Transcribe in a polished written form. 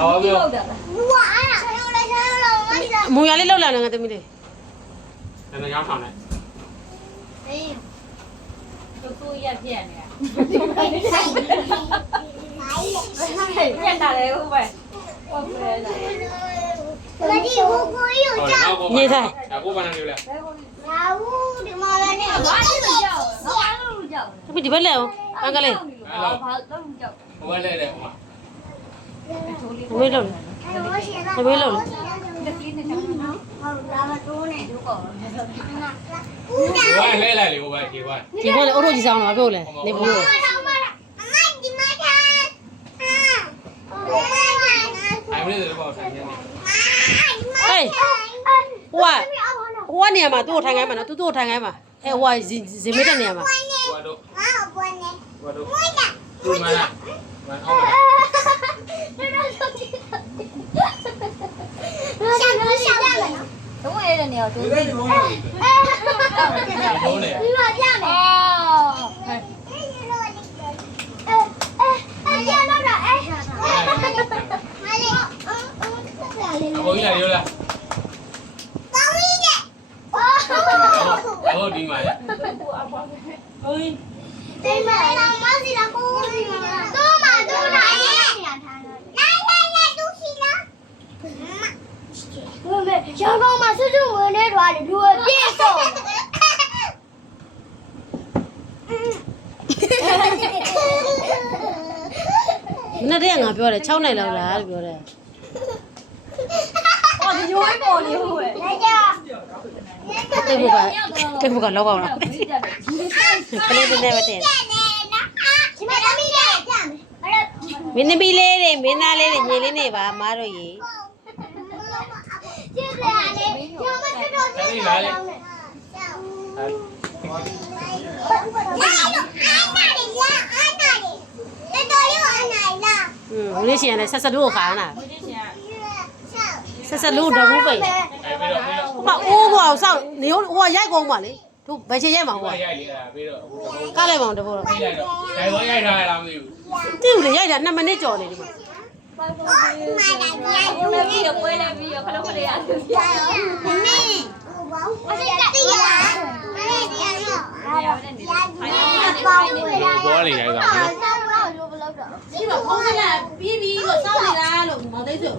好没有？မူရလေးလောက်လာလည်းငါသမီးလေး 在那家厂呢。就也骗你。骗打雷会不会？我不会的。နေထိုင် 哪个班上去了？ သမီးဒီဘက်လဲအောင်အန်ကလေး 我来了嘛。 သမီးလောက်သမီးလောက် 我来了，我来喜欢。 ဒီဘောလေအုတ်ထုတ်ကြီးဆောင်တော့ပြောလဲနေဘူးလို့ 还没得包三千呢。 ဟေးဟိုကနေရာမှာသူ့ကိုထိုင်ခိုင်းမှာနော်သူ့ကိုထိုင်ခိုင်းမှာအဲဟိုကဇေမေးတဲ့နေရာမှာ 我都。我都。住满了。满好了。等我一点你要多。有嘞。哦。我一来有了。我顶满了。小狗嘛，是中国那抓的，多别手。 မနေ့တည်းကငါပြောတယ်6နိုင်လောက်လားလို့ပြောတယ် 哇，你有一毛的会。 တိတ်ဖို့ကလောက်ပါအောင်ခလေးတည်းနဲ့ပဲတင်မင်းသမီးလေးတွေမင်းသားလေးတွေညီလေးနေပါမားတို့ရေ ဦးလေးရှင်လည်းဆက်ဆက်လို့ခါနာဆက်ဆက်လို့တော့ဘူးပဲ 哎，没了没了。 ဟိုအိုးဘောဆောက်နေဟိုရိုက်ကုန်ပါလေသူဘယ်ချင်ရိုက်မှာဟို 我也来了，没了。 ကားလိုက်ပါအောင်တဘောတော့ 没来了。哎，我也来了，没有。 တိဦးလေရိုက်တာ2မိနစ်ကျော်နေဒီမှာ 我来比yo，我来比yo，可能我来呀。我来了。 ဒီမှာဖုန်းကပြီးပြီးလို့စောင်းနေတာလို့မောင်သိစု